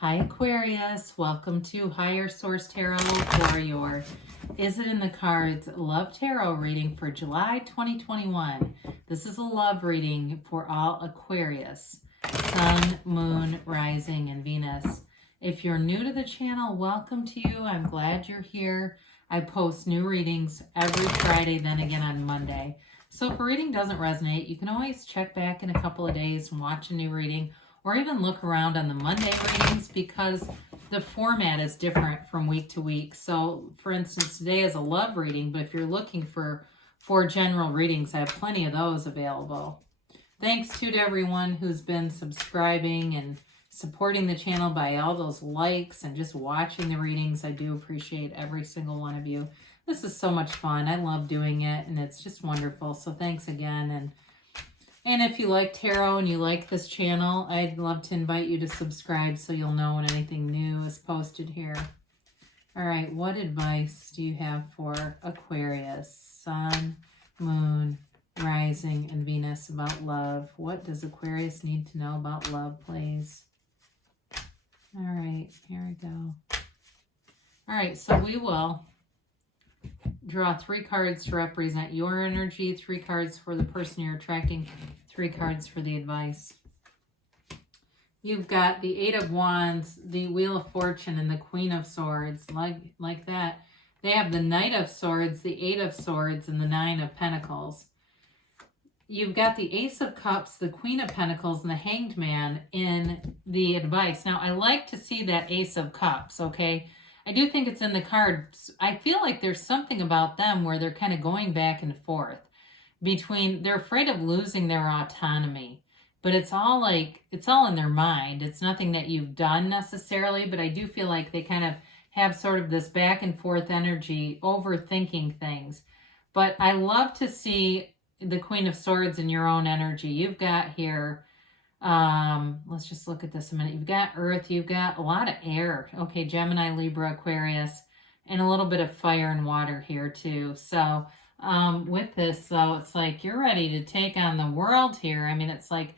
Hi Aquarius, welcome to Higher Source Tarot for your Is It in the Cards Love Tarot reading for July 2021. This is a love reading for all Aquarius, Sun, Moon, Rising, and Venus. If you're new to the channel, welcome to you. I'm glad you're here. I post new readings every Friday, then again on Monday. So if a reading doesn't resonate, you can always check back in a couple of days and watch a new reading, or even look around on the Monday readings because the format is different from week to week. So for instance, today is a love reading, but if you're looking for general readings, I have plenty of those available. Thanks to everyone who's been subscribing and supporting the channel by all those likes and just watching the readings. I do appreciate every single one of you. This is so much fun. I love doing it and it's just wonderful. So thanks again. And if you like tarot and you like this channel, I'd love to invite you to subscribe so you'll know when anything new is posted here. All right, what advice do you have for Aquarius, Sun, Moon, Rising, and Venus about love? What does Aquarius need to know about love, please? All right, here we go. All right, so we will draw 3 cards to represent your energy, 3 cards for the person you're attracting, 3 cards for the advice. You've got the 8 of Wands, the Wheel of Fortune, and the Queen of Swords, like that. They have the Knight of Swords, the 8 of Swords, and the 9 of Pentacles. You've got the Ace of Cups, the Queen of Pentacles, and the Hanged Man in the advice. Now, I like to see that Ace of Cups, okay? I do think it's in the cards. I feel like there's something about them where they're kind of going back and forth between, they're afraid of losing their autonomy, but it's all in their mind. It's nothing that you've done necessarily, but I do feel like they kind of have sort of this back and forth energy, overthinking things. But I love to see the Queen of Swords in your own energy. You've got here, let's just look at this a minute. You've got Earth, you've got a lot of air. Okay, Gemini, Libra, Aquarius, and a little bit of fire and water here too. So with this though, it's like you're ready to take on the world here. I mean, it's like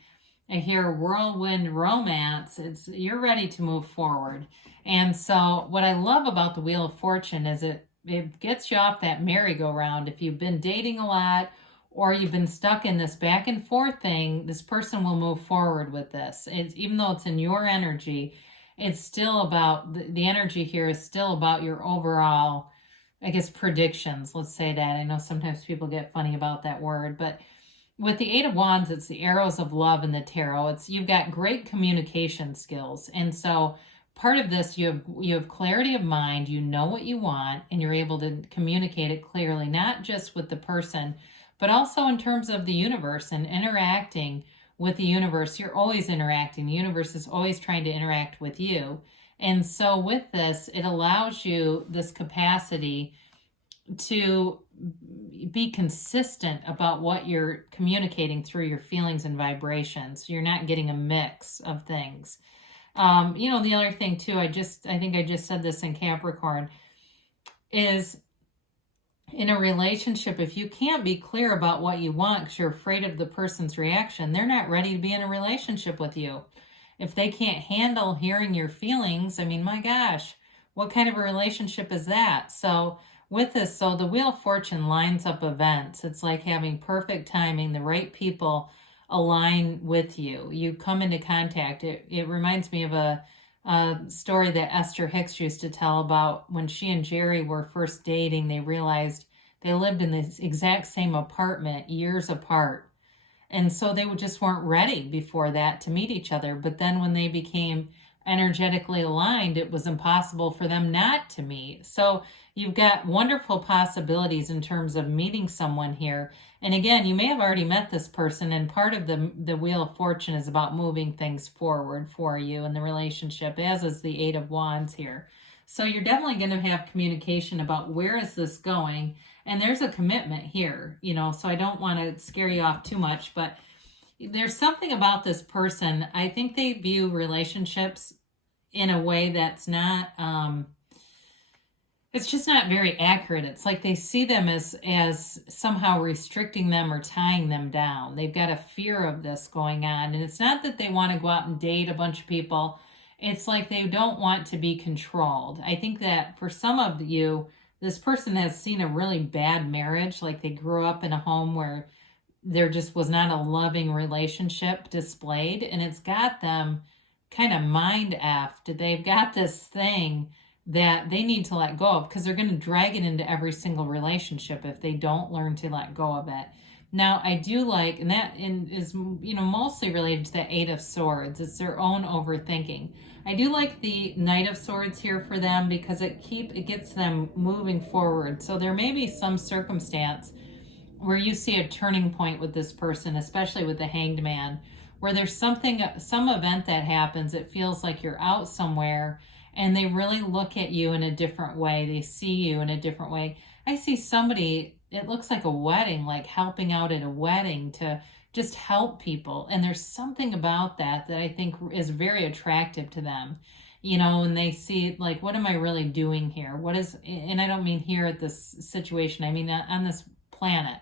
I hear whirlwind romance. You're ready to move forward. And so what I love about the Wheel of Fortune is it gets you off that merry-go-round. If you've been dating a lot, or you've been stuck in this back and forth thing, this person will move forward with this. Even though it's in your energy, it's still about, the energy here is still about your overall, I guess, predictions. Let's say that. I know sometimes people get funny about that word, but with the 8 of Wands, it's the arrows of love in the tarot. You've got great communication skills. And so part of this, you have clarity of mind, you know what you want, and you're able to communicate it clearly, not just with the person, but also in terms of the universe and interacting with the universe. You're always interacting. The universe is always trying to interact with you. And so with this, it allows you this capacity to be consistent about what you're communicating through your feelings and vibrations. You're not getting a mix of things. The other thing too, I think I just said this in Capricorn, is in a relationship, if you can't be clear about what you want because you're afraid of the person's reaction, they're not ready to be in a relationship with you. If they can't handle hearing your feelings, I mean, my gosh, what kind of a relationship is that? So with this, so the Wheel of Fortune lines up events. It's like having perfect timing, the right people align with you. You come into contact. It reminds me of a story that Esther Hicks used to tell about when she and Jerry were first dating. They realized they lived in this exact same apartment years apart. And so they just weren't ready before that to meet each other. But then when they became energetically aligned, it was impossible for them not to meet. So you've got wonderful possibilities in terms of meeting someone here. And again, you may have already met this person, and part of the Wheel of Fortune is about moving things forward for you in the relationship, as is the 8 of Wands here. So you're definitely going to have communication about where is this going, and there's a commitment here, so I don't want to scare you off too much, but there's something about this person. I think they view relationships in a way that's not, it's just not very accurate. It's like they see them as somehow restricting them or tying them down. They've got a fear of this going on. And it's not that they want to go out and date a bunch of people. It's like they don't want to be controlled. I think that for some of you, this person has seen a really bad marriage, like they grew up in a home where there just was not a loving relationship displayed, and it's got them kind of mind effed. They've got this thing that they need to let go of because they're going to drag it into every single relationship if they don't learn to let go of it. Now, I do like, and that is, mostly related to the Eight of Swords. It's their own overthinking. I do like the Knight of Swords here for them because it gets them moving forward. So there may be some circumstance where you see a turning point with this person, especially with the Hanged Man, where there's some event that happens. It feels like you're out somewhere and they really look at you in a different way. They see you in a different way. I see somebody, it looks like a wedding, like helping out at a wedding to just help people. And there's something about that I think is very attractive to them. And they see, like, what am I really doing here? And I don't mean here at this situation, I mean on this planet.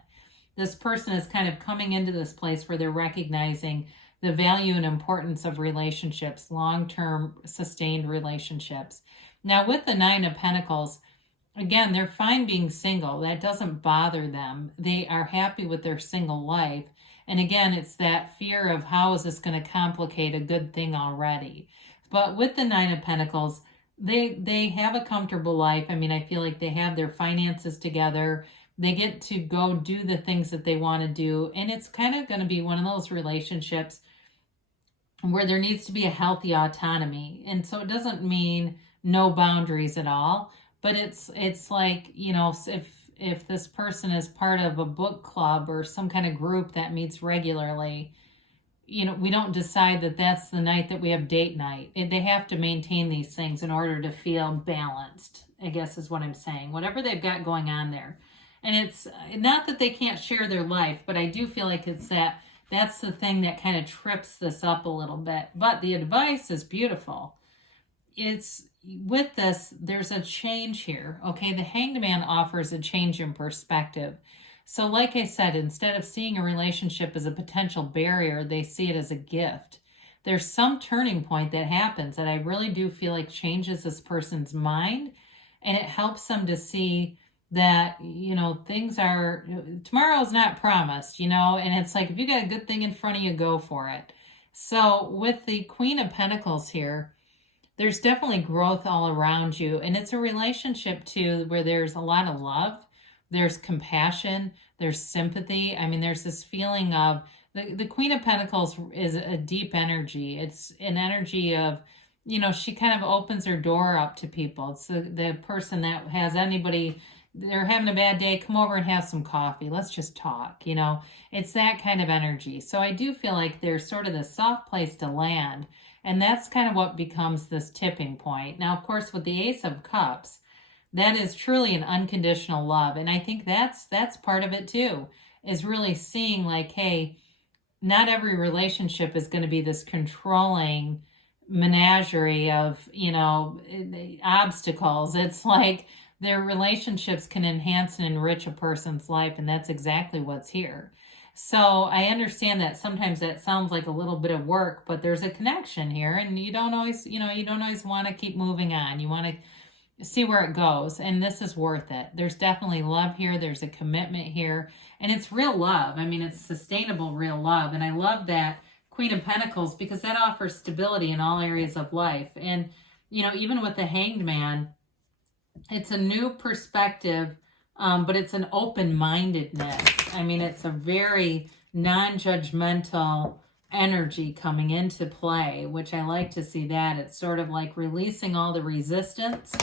This person is kind of coming into this place where they're recognizing the value and importance of relationships, long-term sustained relationships. Now with the Nine of Pentacles, again, they're fine being single. That doesn't bother them. They are happy with their single life. And again, it's that fear of how is this going to complicate a good thing already. But with the Nine of Pentacles, they have a comfortable life. I mean, I feel like they have their finances together. They get to go do the things that they want to do. And it's kind of going to be one of those relationships where there needs to be a healthy autonomy. And so it doesn't mean no boundaries at all, but it's like, if this person is part of a book club or some kind of group that meets regularly, we don't decide that that's the night that we have date night. They have to maintain these things in order to feel balanced, I guess is what I'm saying. Whatever they've got going on there. And it's not that they can't share their life, but I do feel like that's the thing that kind of trips this up a little bit. But the advice is beautiful. It's with this, there's a change here. Okay, the Hanged Man offers a change in perspective. So like I said, instead of seeing a relationship as a potential barrier, they see it as a gift. There's some turning point that happens that I really do feel like changes this person's mind, and it helps them to see that, things are, tomorrow's not promised, and it's like, if you got a good thing in front of you, go for it. So with the Queen of Pentacles here, there's definitely growth all around you. And it's a relationship too, where there's a lot of love, there's compassion, there's sympathy. I mean, there's this feeling of, the Queen of Pentacles is a deep energy. It's an energy of, she kind of opens her door up to people. It's the person that has anybody, they're having a bad day, come over and have some coffee. Let's just talk, It's that kind of energy. So I do feel like there's sort of the soft place to land. And that's kind of what becomes this tipping point. Now, of course, with the Ace of Cups, that is truly an unconditional love. And I think that's part of it too, is really seeing like, hey, not every relationship is going to be this controlling menagerie of, obstacles. It's like their relationships can enhance and enrich a person's life, and that's exactly what's here. So I understand that sometimes that sounds like a little bit of work, but there's a connection here, and you don't always want to keep moving on. You want to see where it goes, and this is worth it. There's definitely love here. There's a commitment here, and it's real love. I mean, it's sustainable, real love, and I love that Queen of Pentacles because that offers stability in all areas of life. And, even with the Hanged Man, it's a new perspective, but it's an open-mindedness. I mean, it's a very non-judgmental energy coming into play, which I like to see that. It's sort of like releasing all the resistance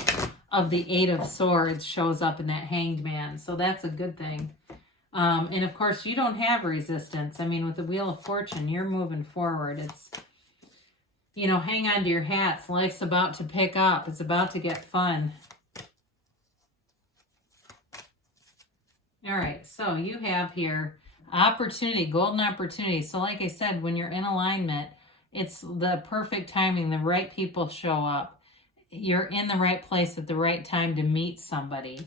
of the Eight of Swords shows up in that Hanged Man. So that's a good thing. And of course, you don't have resistance. I mean, with the Wheel of Fortune, you're moving forward. It's, hang on to your hats. Life's about to pick up. It's about to get fun. All right, so you have here opportunity, golden opportunity. So like I said, when you're in alignment, it's the perfect timing. The right people show up. You're in the right place at the right time to meet somebody.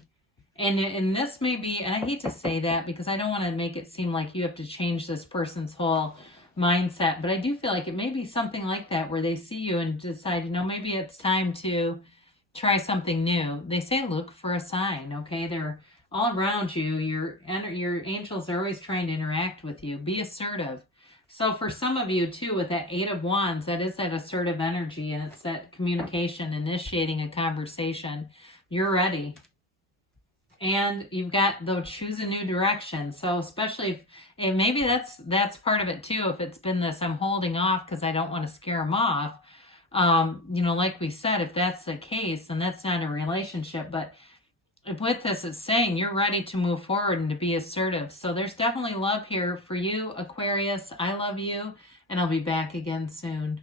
And this may be, and I hate to say that because I don't want to make it seem like you have to change this person's whole mindset. But I do feel like it may be something like that where they see you and decide, you know, maybe it's time to try something new. They say look for a sign, okay? They're all around you. Your angels are always trying to interact with you. Be assertive. So for some of you too, with that 8 of Wands, that is that assertive energy, and it's that communication, initiating a conversation. You're ready. And you've got, though, choose a new direction. So especially if, and maybe that's part of it too. If it's been this, I'm holding off because I don't want to scare them off. You know, like we said, if that's the case, then that's not a relationship. But with this, it's saying you're ready to move forward and to be assertive. So there's definitely love here for you, Aquarius. I love you, and I'll be back again soon.